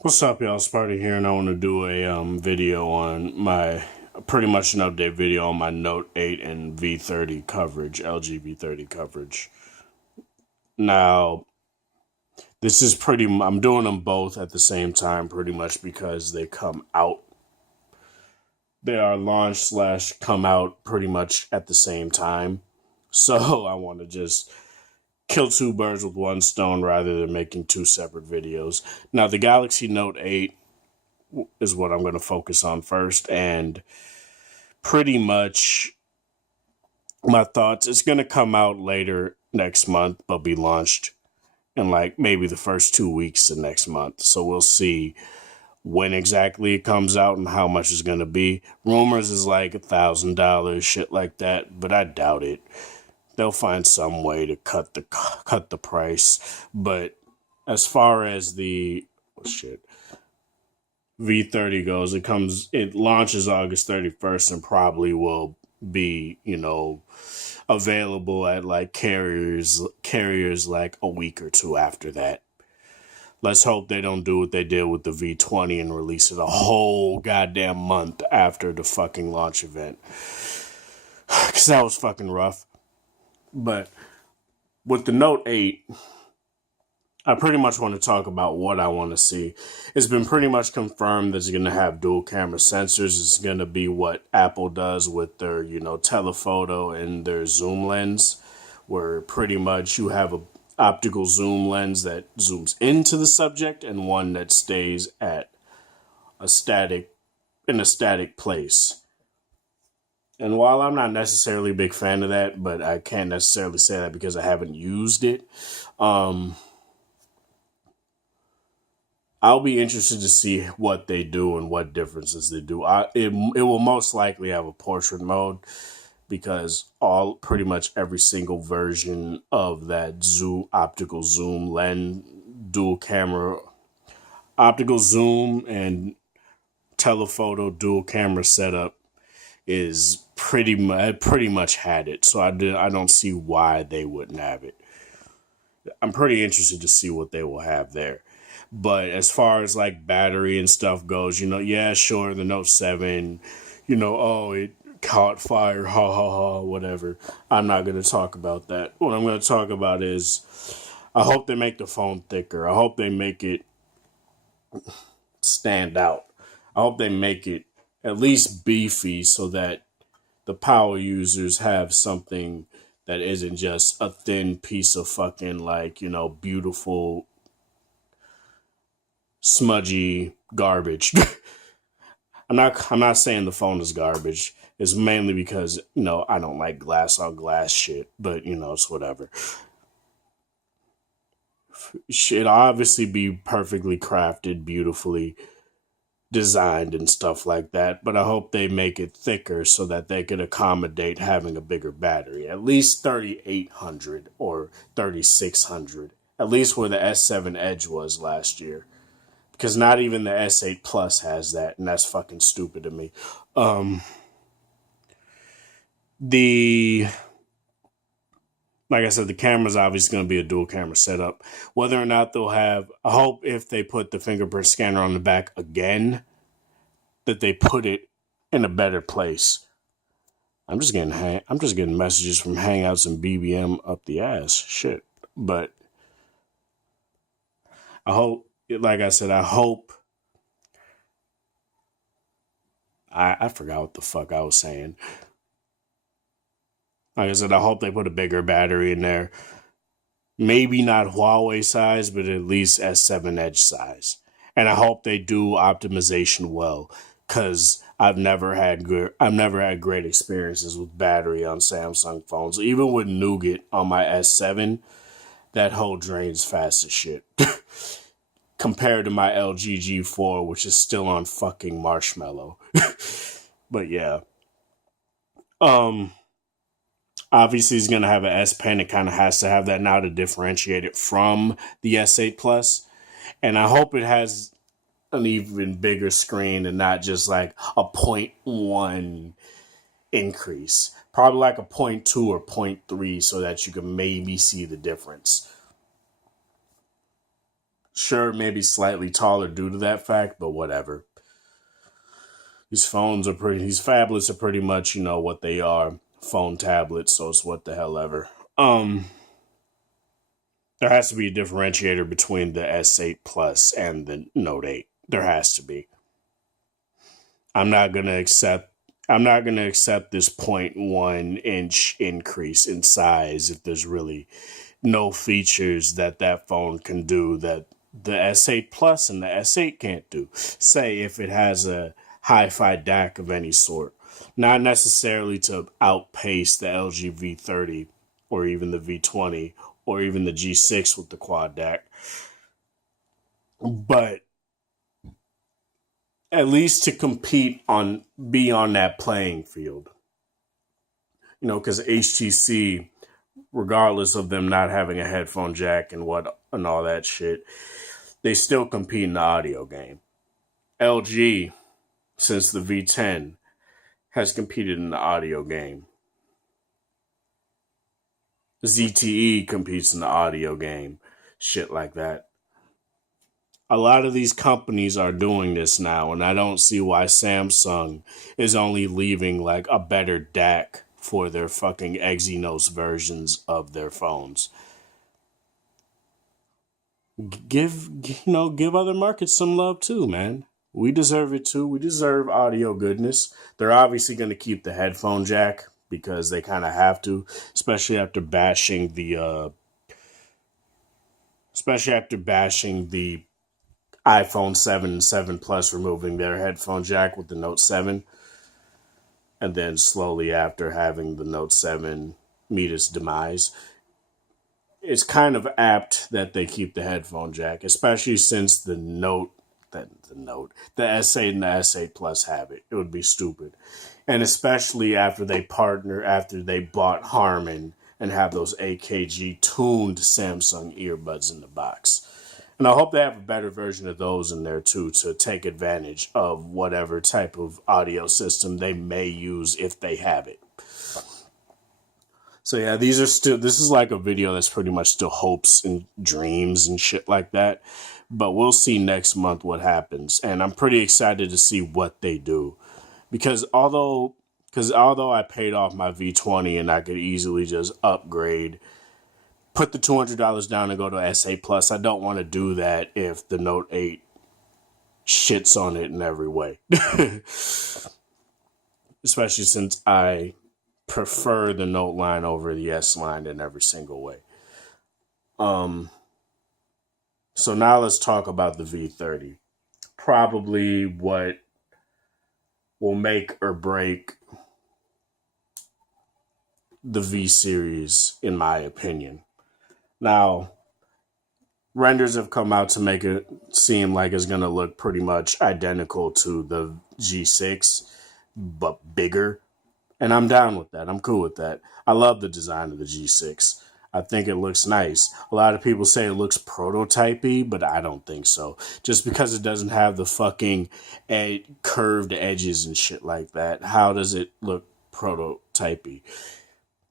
What's up, y'all? Sparty here, and I want to do a video on pretty much an update video on my Note 8 and V30 coverage, LG V30 coverage. Now, I'm doing them both at the same time, pretty much because they come out. They are launched slash come out pretty much at the same time. So I want to just kill two birds with one stone rather than making two separate videos. Now, the Galaxy Note 8 is what I'm going to focus on first, and pretty much my thoughts. It's going to come out later next month, but be launched in like maybe the first 2 weeks of next month. So we'll see when exactly it comes out and how much it's going to be. Rumors is like $1,000, shit like that, but I doubt it. They'll find some way to cut the price. But as far as the V30 goes, it launches August 31st and probably will be, available at like carriers like a week or two after that. Let's hope they don't do what they did with the V20 and release it a whole goddamn month after the fucking launch event. Because that was fucking rough. But with the Note 8, I pretty much want to talk about what I want to see. It's been pretty much confirmed that it's going to have dual camera sensors. It's going to be what Apple does with their, telephoto and their zoom lens, where pretty much you have a optical zoom lens that zooms into the subject and one that stays at a static place. And while I'm not necessarily a big fan of that, but I can't necessarily say that because I haven't used it. I'll be interested to see what they do and what differences they do. It will most likely have a portrait mode because pretty much every single version of that optical zoom lens, dual camera, optical zoom and telephoto dual camera setup is pretty much had it. So I don't see why they wouldn't have it. I'm pretty interested to see what they will have there. But as far as like battery and stuff goes, yeah, sure, the Note 7, it caught fire, ha ha ha, whatever. I'm not going to talk about that. What I'm going to talk about is I hope they make the phone thicker. I hope they make it stand out. I hope they make it at least beefy so that the power users have something that isn't just a thin piece of fucking beautiful smudgy garbage. I'm not saying the phone is garbage. It's mainly because, I don't like glass on glass shit, but it's whatever. Should obviously be perfectly crafted, beautifully designed and stuff like that, but I hope they make it thicker so that they could accommodate having a bigger battery, at least 3800 or 3600, at least where the S7 Edge was last year. Because not even the S8 Plus has that, and that's fucking stupid to me. Like I said, the camera's obviously going to be a dual camera setup. Whether or not I hope if they put the fingerprint scanner on the back again, that they put it in a better place. I'm just getting messages from Hangouts and BBM up the ass. Shit. But I hope, like I said, I forgot what the fuck I was saying. Like I said, I hope they put a bigger battery in there. Maybe not Huawei size, but at least S7 Edge size. And I hope they do optimization well, because I've never had great experiences with battery on Samsung phones. Even with Nougat on my S7, that whole drains fast as shit. Compared to my LG G4, which is still on fucking marshmallow. But yeah. Obviously, he's going to have an S Pen. It kind of has to have that now to differentiate it from the S8 Plus. And I hope it has an even bigger screen and not just like a 0.1 increase. Probably like a 0.2 or 0.3 so that you can maybe see the difference. Sure, maybe slightly taller due to that fact, but whatever. These phablets are pretty much, what they are. Phone tablets, so it's what the hell ever. There has to be a differentiator between the S8 Plus and the Note 8. There has to be. I'm not gonna accept this 0.1 inch increase in size if there's really no features that phone can do that the S8 Plus and the S8 can't do. Say if it has a hi-fi DAC of any sort, not necessarily to outpace the LG V30 or even the V20 or even the G6 with the quad DAC, but at least to be on that playing field. Because HTC, regardless of them not having a headphone jack and all that shit, they still compete in the audio game. LG, since the V10, has competed in the audio game. ZTE competes in the audio game. Shit like that. A lot of these companies are doing this now, and I don't see why Samsung is only leaving like a better DAC for their fucking Exynos versions of their phones. Give other markets some love too, man. We deserve it too. We deserve audio goodness. They're obviously going to keep the headphone jack because they kind of have to, especially after bashing the iPhone 7 and 7 Plus removing their headphone jack with the Note 7. And then slowly after having the Note 7 meet its demise. It's kind of apt that they keep the headphone jack, especially since the S8 and the S8 Plus have it. It would be stupid. And especially after they bought Harman and have those AKG tuned Samsung earbuds in the box. And I hope they have a better version of those in there too to take advantage of whatever type of audio system they may use if they have it. So yeah, this is like a video that's pretty much still hopes and dreams and shit like that. But we'll see next month what happens. And I'm pretty excited to see what they do. Because although I paid off my V20 and I could easily just upgrade, put the $200 down and go to S8 Plus, I don't want to do that if the Note 8 shits on it in every way. Especially since I prefer the Note line over the S line in every single way. So now let's talk about the V30. Probably what will make or break the V series, in my opinion. Now, renders have come out to make it seem like it's going to look pretty much identical to the G6, but bigger. And I'm down with that. I'm cool with that. I love the design of the G6. I think it looks nice. A lot of people say it looks prototype-y, but I don't think so. Just because it doesn't have the fucking curved edges and shit like that, how does it look prototype-y?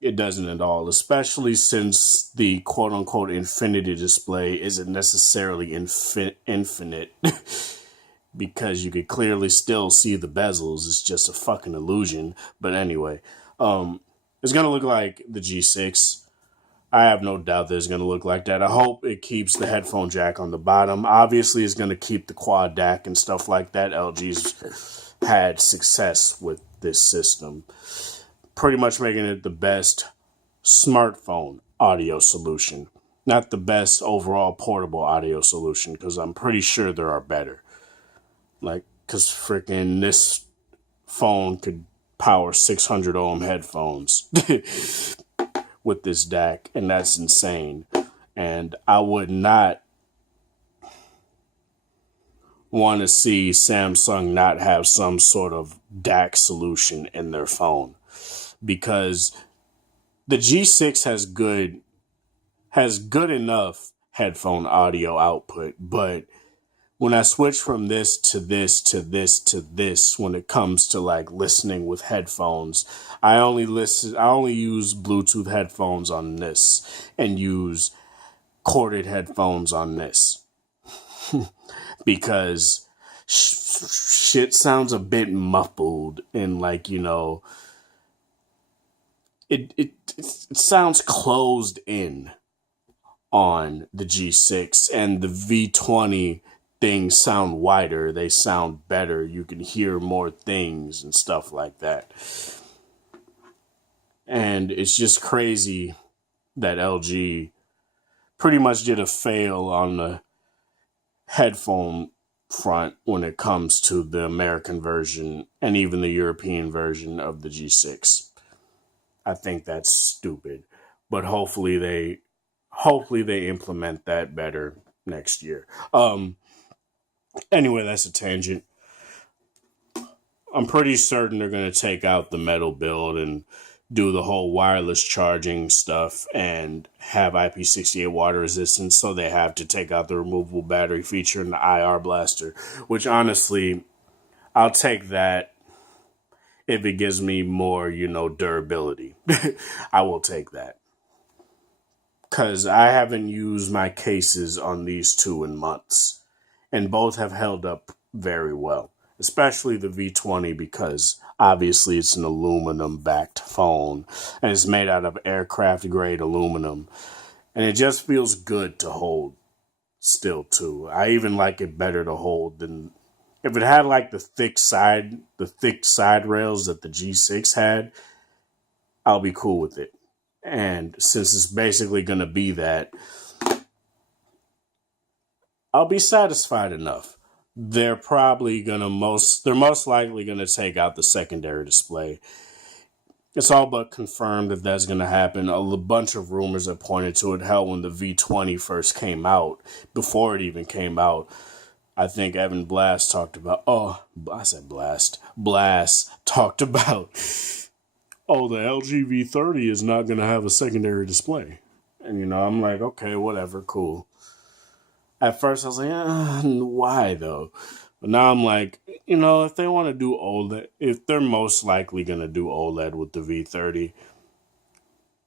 It doesn't at all, especially since the quote-unquote infinity display isn't necessarily infinite because you could clearly still see the bezels. It's just a fucking illusion. But anyway, it's going to look like the G6. I have no doubt that it's going to look like that. I hope it keeps the headphone jack on the bottom. Obviously, it's going to keep the quad DAC and stuff like that. LG's had success with this system, pretty much making it the best smartphone audio solution. Not the best overall portable audio solution, because I'm pretty sure there are better. Because freaking this phone could power 600 ohm headphones with this DAC, and that's insane. And I would not want to see Samsung not have some sort of DAC solution in their phone, because the G6 has good enough headphone audio output, but when I switch from this to this to this to this, when it comes to like listening with headphones, I only use Bluetooth headphones on this and use corded headphones on this. because shit sounds a bit muffled and like, it sounds closed in on the G6, and the V20 things sound wider. They sound better. You can hear more things and stuff like that. And it's just crazy that LG pretty much did a fail on the headphone front when it comes to the American version and even the European version of the G6. I think that's stupid, but hopefully they implement that better next year. Anyway, that's a tangent. I'm pretty certain they're going to take out the metal build and do the whole wireless charging stuff and have IP68 water resistance, so they have to take out the removable battery feature in the IR blaster, which honestly, I'll take that if it gives me more, durability. I will take that. Because I haven't used my cases on these two in months, and both have held up very well, especially the V20 because obviously it's an aluminum backed phone and it's made out of aircraft grade aluminum, and it just feels good to hold still too. I even like it better to hold than if it had like the thick side rails that the G6 had. I'll be cool with it. And since it's basically going to be that, I'll be satisfied enough. They're most likely going to take out the secondary display. It's all but confirmed that that's going to happen. A bunch of rumors have pointed to it. Hell, when the V20 first came out, before it even came out, I think Evan Blast talked about, Blast talked about, the LG V30 is not going to have a secondary display. And, I'm like, okay, whatever, cool. At first I was like, why though? But now I'm like, if they want to do OLED, if they're most likely going to do OLED with the V30,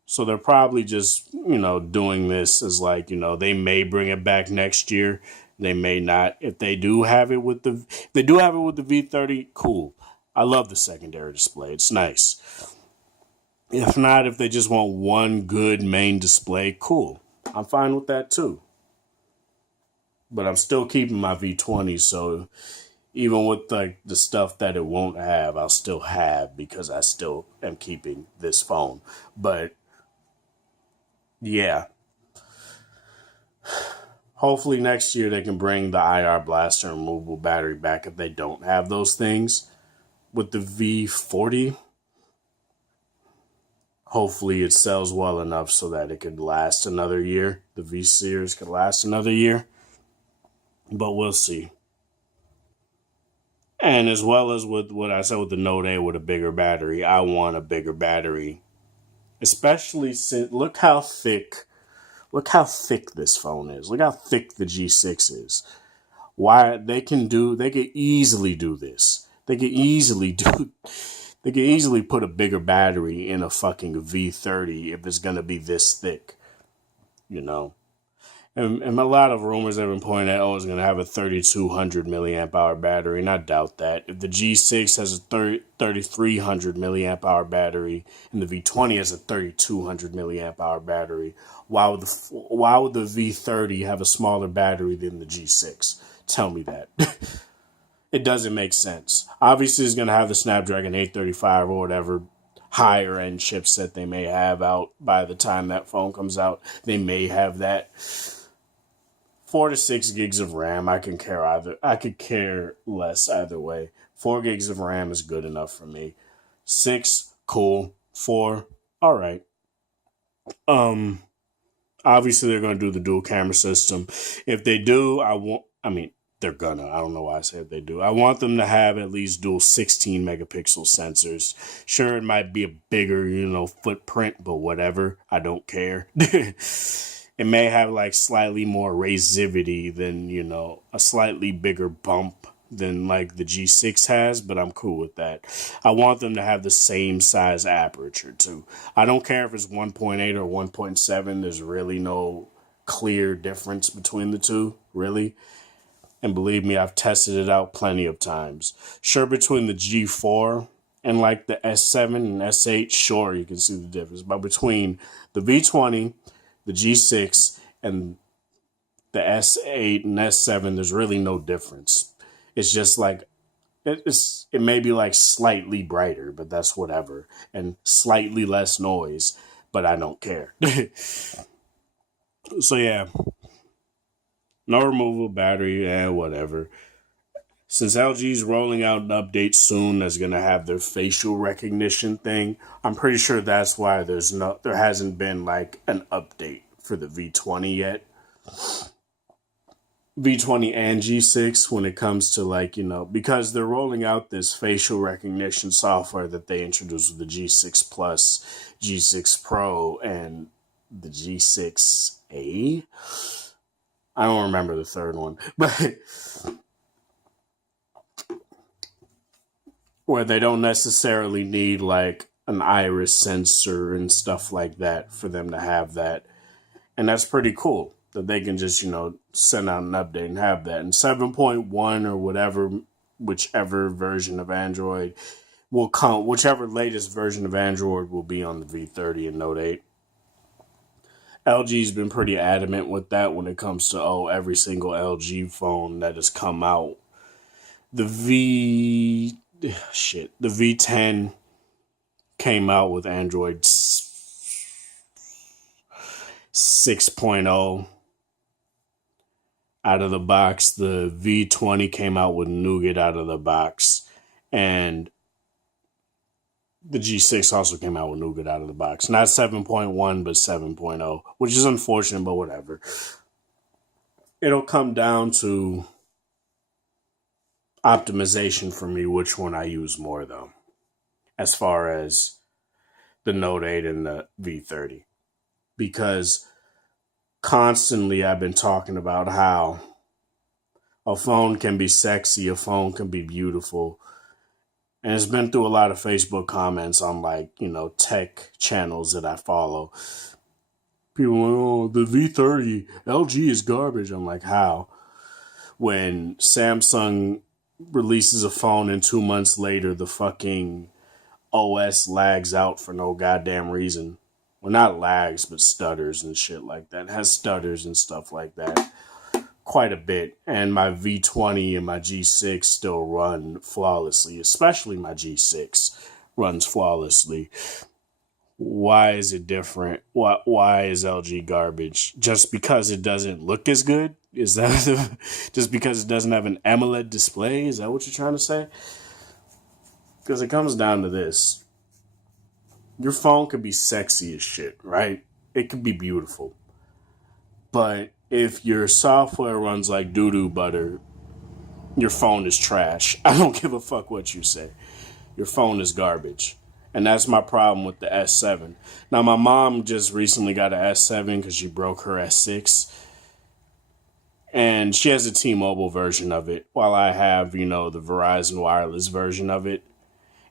so they're probably just, doing this as like, they may bring it back next year. They may not. If they do have it with the V30, cool. I love the secondary display. It's nice. If not, if they just want one good main display, cool. I'm fine with that too. But I'm still keeping my V20, so even with the stuff that it won't have, I'll still have because I still am keeping this phone. But yeah. Hopefully next year they can bring the IR blaster and removable battery back if they don't have those things. With the V40, hopefully it sells well enough so that it could last another year. The V series could last another year. But we'll see. And as well as with what I said with the Note A with a bigger battery, I want a bigger battery. Especially since, look how thick this phone is. Look how thick the G6 is. Why they can easily do this. They can easily put a bigger battery in a fucking V30 if it's gonna be this thick. And a lot of rumors have been pointing at, it's going to have a 3,200 milliamp hour battery, and I doubt that. If the G6 has a 3,300 milliamp hour battery and the V20 has a 3,200 milliamp hour battery, why would the V30 have a smaller battery than the G6? Tell me that. It doesn't make sense. Obviously, it's going to have the Snapdragon 835 or whatever higher end chipset they may have out by the time that phone comes out. They may have that. 4 to 6 gigs of RAM, I could care less either way. 4 gigs of RAM is good enough for me. 6, cool. 4, all right. Obviously they're going to do the dual camera system. If they do, they're gonna. I don't know why I say if they do. I want them to have at least dual 16 megapixel sensors. Sure, it might be a bigger, footprint, but whatever. I don't care. It may have like slightly more razivity than, a slightly bigger bump than like the G6 has, but I'm cool with that. I want them to have the same size aperture too. I don't care if it's 1.8 or 1.7. There's really no clear difference between the two, really. And believe me, I've tested it out plenty of times. Sure, between the G4 and like the S7 and S8, sure, you can see the difference. But between the V20, the G6, and the S8 and S7, there's really no difference. It's just like, it may be like slightly brighter, but that's whatever. And slightly less noise, but I don't care. So yeah, no removable battery, whatever. Since LG's rolling out an update soon that's gonna have their facial recognition thing, I'm pretty sure that's why there hasn't been like an update for the V20 yet. V20 and G6 when it comes to like, because they're rolling out this facial recognition software that they introduced with the G6 Plus, G6 Pro, and the G6A. I don't remember the third one, but where they don't necessarily need like an iris sensor and stuff like that for them to have that. And that's pretty cool that they can just, send out an update and have that. And 7.1 or whatever, whichever version of Android will come, whichever latest version of Android will be on the V30 and Note 8. LG's been pretty adamant with that when it comes to, every single LG phone that has come out. The V10 came out with Android 6.0 out of the box. The V20 came out with Nougat out of the box. And the G6 also came out with Nougat out of the box. Not 7.1, but 7.0, which is unfortunate, but whatever. It'll come down to optimization for me, which one I use more, though, as far as the Note 8 and the V30. Because constantly I've been talking about how a phone can be sexy, a phone can be beautiful. And it's been through a lot of Facebook comments on like, tech channels that I follow. People are like, oh, the V30, LG is garbage. I'm like, how? When Samsung releases a phone and 2 months later, the fucking OS lags out for no goddamn reason. Well, not lags, but stutters and shit like that. It has stutters and stuff like that quite a bit. And my V20 and my G6 still run flawlessly, especially my G6 runs flawlessly. Why is it different? Why is LG garbage? Just because it doesn't look as good? Is that just because it doesn't have an AMOLED display? Is that what you're trying to say? Because it comes down to this. Your phone could be sexy as shit, right? It could be beautiful. But if your software runs like doo-doo butter, your phone is trash. I don't give a fuck what you say. Your phone is garbage. And that's my problem with the S7. Now, my mom just recently got an S7 because she broke her S6. And she has a T-Mobile version of it, while I have, the Verizon wireless version of it.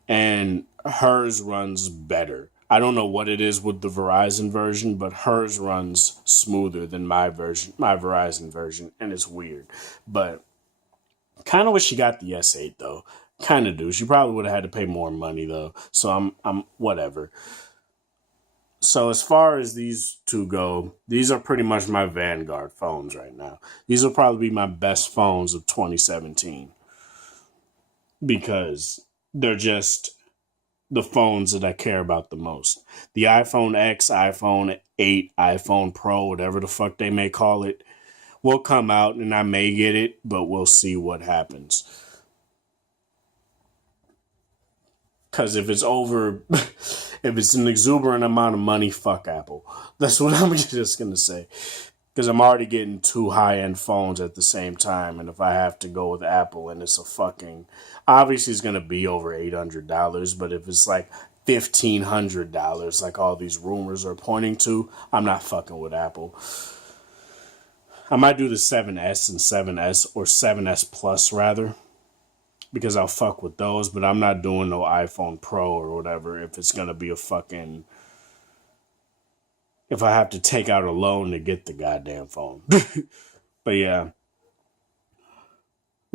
And hers runs better. I don't know what it is with the Verizon version, but hers runs smoother than my Verizon version, and it's weird. But kind of wish she got the S8 though. Kind of do. She probably would have had to pay more money though. So I'm whatever. So as far as these two go, these are pretty much my Vanguard phones right now. These will probably be my best phones of 2017 because they're just the phones that I care about the most. The iPhone X, iPhone 8, iPhone Pro, whatever the fuck they may call it, will come out and I may get it, but we'll see what happens. Because if it's an exuberant amount of money, fuck Apple. That's what I'm just going to say. Because I'm already getting two high-end phones at the same time. And if I have to go with Apple and it's obviously it's going to be over $800. But if it's like $1,500, like all these rumors are pointing to, I'm not fucking with Apple. I might do the 7S and 7S or 7S Plus rather. Because I'll fuck with those. But I'm not doing no iPhone Pro or whatever if it's going to be if I have to take out a loan to get the goddamn phone. But yeah.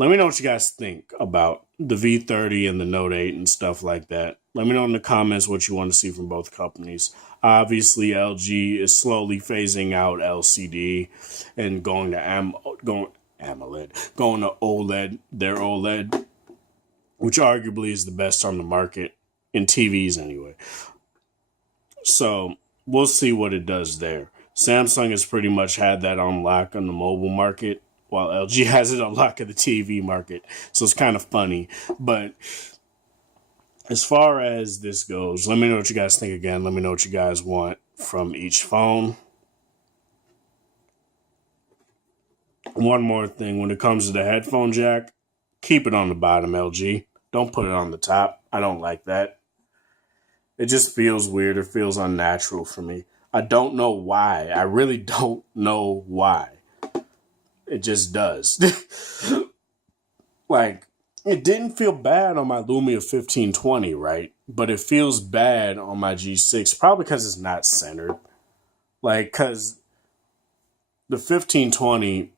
Let me know what you guys think about the V30 and the Note 8 and stuff like that. Let me know in the comments what you want to see from both companies. Obviously, LG is slowly phasing out LCD and going to AMOLED, going to OLED, their OLED, which arguably is the best on the market in TVs anyway. So we'll see what it does there. Samsung has pretty much had that on lock on the mobile market, while LG has it on lock of the TV market. So it's kind of funny. But as far as this goes, let me know what you guys think again. Let me know what you guys want from each phone. One more thing, when it comes to the headphone jack, keep it on the bottom, LG. Don't put it on the top. I don't like that. It just feels weird. It feels unnatural for me. I don't know why. I really don't know why. It just does. Like, it didn't feel bad on my Lumia 1520, right? But it feels bad on my G6, probably because it's not centered. Like, because the 1520,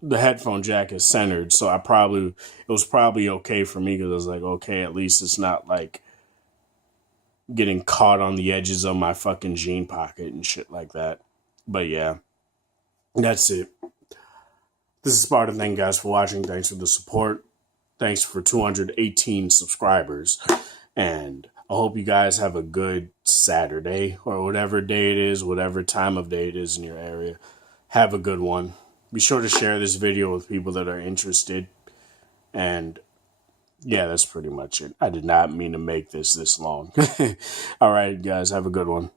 the headphone jack is centered, so it was probably okay for me because I was like, okay, at least it's not like getting caught on the edges of my fucking jean pocket and shit like that. But yeah, that's it. This is Sparta. Thank you guys for watching. Thanks for the support. Thanks for 218 subscribers. And I hope you guys have a good Saturday or whatever day it is, whatever time of day it is in your area. Have a good one. Be sure to share this video with people that are interested. And yeah, that's pretty much it. I did not mean to make this long. All right, guys, have a good one.